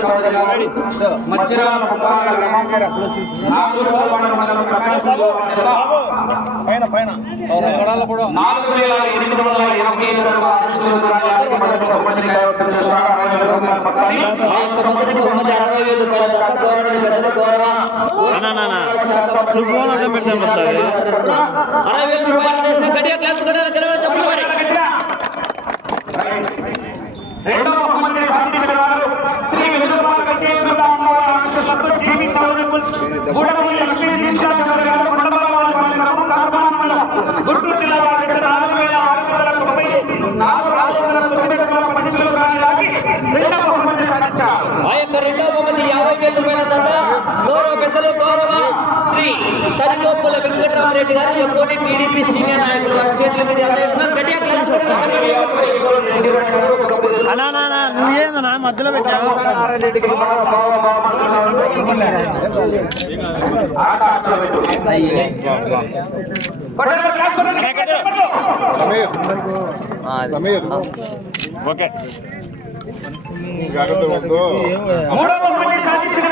చౌదరి గారు మధ్యరాల ముప్పాల గ్రామం నాగులపాలెం మండలం ప్రకాశం జిల్లా బాధ్యత నాలుగు వేల ఎనిమిది వందల ఇరవై ఐదు వరకు అధ్యక్షులు రాజానికి మొదటి బహుమతి కైవసం పక్కని ఆ యొక్క మొదటి బహుమతి అరవై వేలు రూపాయల దాకా గౌరవ పెద్దలు గౌరవ అన్నా నాన్న నువ్వు ఫోన్ అడ్డం పెడితే మొత్తం అరవై వేల రూపాయలు చేసిన గడియ క్లాస్ కూడా తరిగొప్పల వెంకటరామరెడ్డి గారు ఎక్కువని టీడీపీ సీనియర్ నాయకులు చేతుల మీద గట్టిగా క్లాస్ కూడా అన్నా నాన్న నువ్వు ఏందన్నా మధ్యలో పెట్టావు? సమీర్ ఓకే జాగ్రత్త మూడో బహుమతి సాధించిన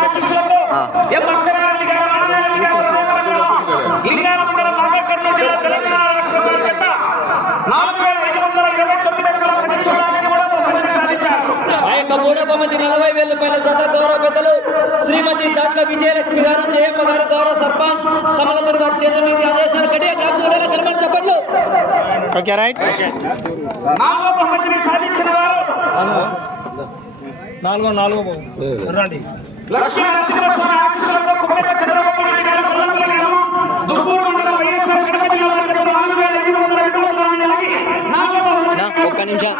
ఆశీస్సులతో ఎం అక్షరారెడ్డి గారు నారాయణరెడ్డి గారు రాయవరం లింగాల మండలం నాగర్ కర్నూలు జిల్లా తెలంగాణ రాష్ట్రం వారి చేత నాలుగు వేల ఐదు వందల ఇరవై తొమ్మిది వందల పది చూడాలని కూడా బహుమతి సాధించారు యొక్క మూడో బహుమతి నలభై వేల రూపాయల దాకా గౌరవ పెద్దలు శ్రీమతి దాట్ల విజయలక్ష్మి గారు జయమ్మ గారు గౌరవ సర్పంచ్ కమలపూర్ గారి చేతుల మీద కూడా గెలమని చెప్పట్లు ఓకే. రైట్ నాలుగో బహుమతిని సాధించిన వారు నాలుగో నాలుగో రండి. లక్ష్మీ నరసింహస్వామి ఆశీస్సులతో కుమ్మేర చంద్రబాబు రెడ్డి గారు దుబ్బూరు మండలం వైఎస్ఆర్ కడప జిల్లా వారి చేత నాలుగు వేల ఐదు వందల రెండు వందల మందికి నాలుగో బహుమతి ఒక్క నిమిషం.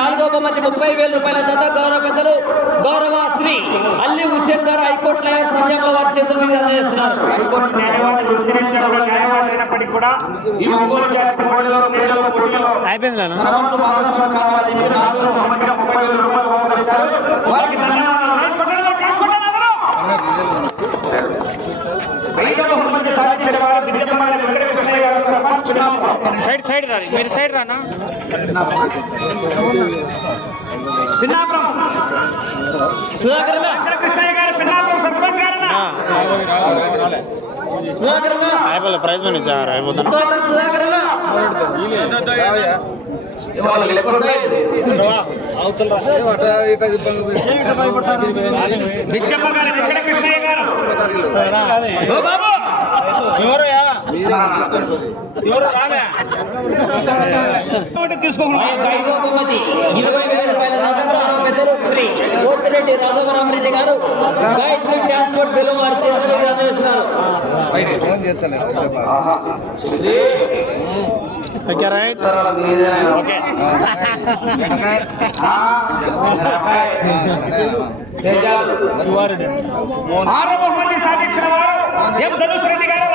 నాలుగో బహుమతి ముప్పై వేల రూపాయల దాకా గౌరవ పెద్దలు గౌరవ శ్రీ అల్లి హుస్సేన్ గారు హైకోర్టు లాయర్ సంజయంలో వారి చేతుల మీద అందజేస్తున్నారు. హైకోర్టు న్యాయవాది వృత్తిరీత్యా కూడా న్యాయవాది అయినప్పటికీ కూడా ఈ ఒంగోలు జాతి పోటీలో క్రీడల పోటీలో అయిపోయింది నాలుగు ముప్పై వేల రూపాయలు బహుమతించారు వారికి ధన్యవాదాలు రైట్ కొట్టండి, క్లాస్ కొట్టండి అందరూ. ఐదో బహుమతి సాధించిన వారు బిడ్డపల్లి వెంకటకృష్ణయ్య గారు సర్పంచ్ పిన్నాపురం. సైడ్ సైడ్ రాదు మీరు సైడ్ రానా? పిన్నాపురం వెంకటకృష్ణయ్య గారు పిన్నాపురం సర్పంచ్ గారన్నా అయిపోలే ప్రైజ్ మనీ ఇచ్చారు లేకపోతే బిచ్చమ్మ గారు వెంకటకృష్ణయ్య గారు. ఓ బాబు! ఒకటి తీసుకోకుండా ఆ యొక్క ఐదో బహుమతి ఇరవై వేల రూపాయల దాకా గౌరవ పెద్దలు శ్రీ కోతిరెడ్డి రాఘవరామరెడ్డి గారు గాయత్రి ట్రాన్స్పోర్ట్ బిల్లు వారి చేతుల మీద అందజేస్తున్నారు ఓకే రైట్. ఓకే. శివారెడ్డి. ఆరో బహుమతి సాధించిన వారు ఎం ధనుష్ రెడ్డి గారు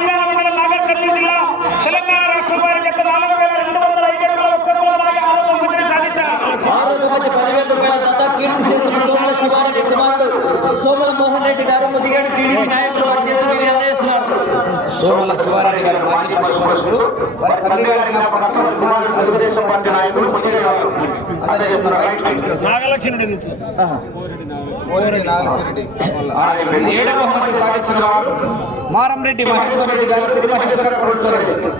రాయపురం గ్రామం లింగాల మండలం నాగర్ కర్నూలు జిల్లా తెలంగాణ రాష్ట్రం వారి జత నాలుగు వేల రెండు వందల ఐదు అడుగుల ఒక్క గోళాగా ఆరో బహుమతిని సాధించారు. సోముల మోహన్ రెడ్డి గారు ముదిగాడు టీడీపీ నాయకులు వారి చేతుల అందజేస్తున్నారు. సోమల శివారెడ్డి గారు మాజీ పశుపతులు వారి తండ్రి గారి తెలుగుదేశం పార్టీ నాయకుడు ముఖ్యంగా అందరూ నాగలక్ష్మి నుంచి ఏడవ బహుమతి సాధించిన వారు మారంరెడ్డి మహేశ్వర రెడ్డి గారు శ్రీ మహేశ్వర రెడ్డి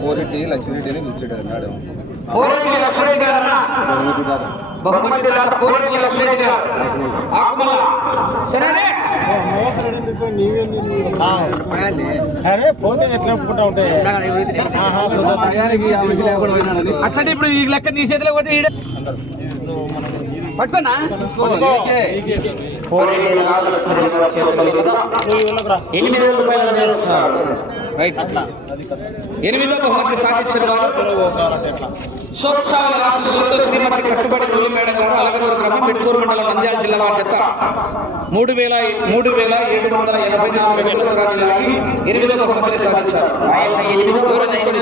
పోరెడ్డి లక్ష్మీరెడ్డి అని పిలిచాడు మేడం పోరెడ్డి లక్ష్మణరెడ్డి గారు అన్న. బహుమతి దాత పోరెడ్డి లక్ష్మణరెడ్డి గారు. ఆకుమల్ల సరేనే? అరే పోతే ఎట్లా ఒప్పుకుంటా ఉంటాయి అట్లంటే ఇప్పుడు ఈ లెక్క నీ చేతిలో పోతే ఈడ పట్టుకోనా? ఎనిమిది వేల రూపాయలు అందజేస్తున్నారు రైట్ ఎనిమిదో బహుమతి సాధించిన వారు ఆశీస్సులతో శ్రీమతి కట్టుబడి మేడం గారు అలగనూరు గ్రామం మిడ్కూరు మండలం నంద్యాల జిల్లా వారి జత మూడు వేల మూడు వేల ఏడు వందల ఎనభై నాలుగు వేల దూరాన్ని లాగి ఎనిమిదో బహుమతిని సాధించారు దూరం తీసుకొని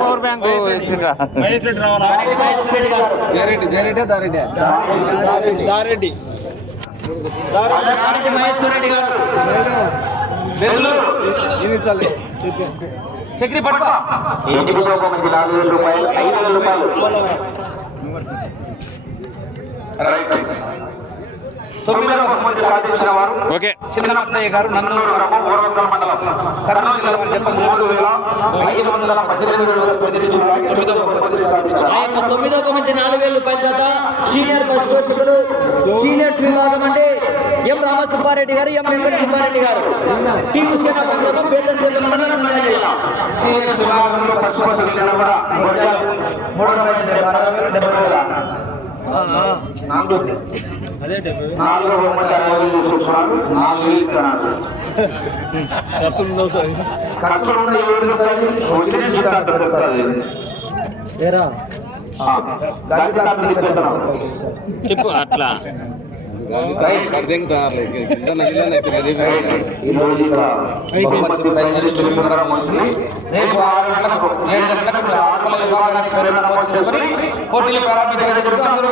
పవర్ బ్యాంక్ జయరెడ్డి జయరెడ్డి దారెడ్డి దారెడ్డి మహేశ్వర రెడ్డి గారు. చక్రి పట్టుకో. నాలుగు వేల రూపాయలు ఐదు వేల రూపాయలు? రైట్. తొమ్మిదవ బహుమతి సాధించిన వారు ఓకే. చిన్నమత్తయ్య గారు నందూరు గ్రామం ఓరవకల్ మండలం. కర్నూలు జిల్లా పరిషత్ మూడు వేల ఐదు వందల పద్దెనిమిది వేల ప్రతినిధులు తొమ్మిదవ బహుమతి సాధించారు ఆ యొక్క తొమ్మిదో కమిటీ నాలుగు వేల రూపాయల దాత సీనియర్ బస్ పోషకులు సీనియర్స్ విభాగం అంటే ఎం రామసుబ్బారెడ్డి గారు ఎం వెంకట సుబ్బారెడ్డి గారు. టీ హుసేన్ మండలం మండలం నంద్యాల జిల్లా. విభాగంలో పసుపు నాలుగు. నాలుగో ఖర్చులు ఉండవు సార్ ఖర్చులు చెప్పు అట్లా. రేపు ఆరు గంటలకు ఏడు గంటలకు ఆటల విభాగానికి పేరు నమోదు చేసుకొని పోటీలు ప్రారంభించడం జరుగుతుంది అందులో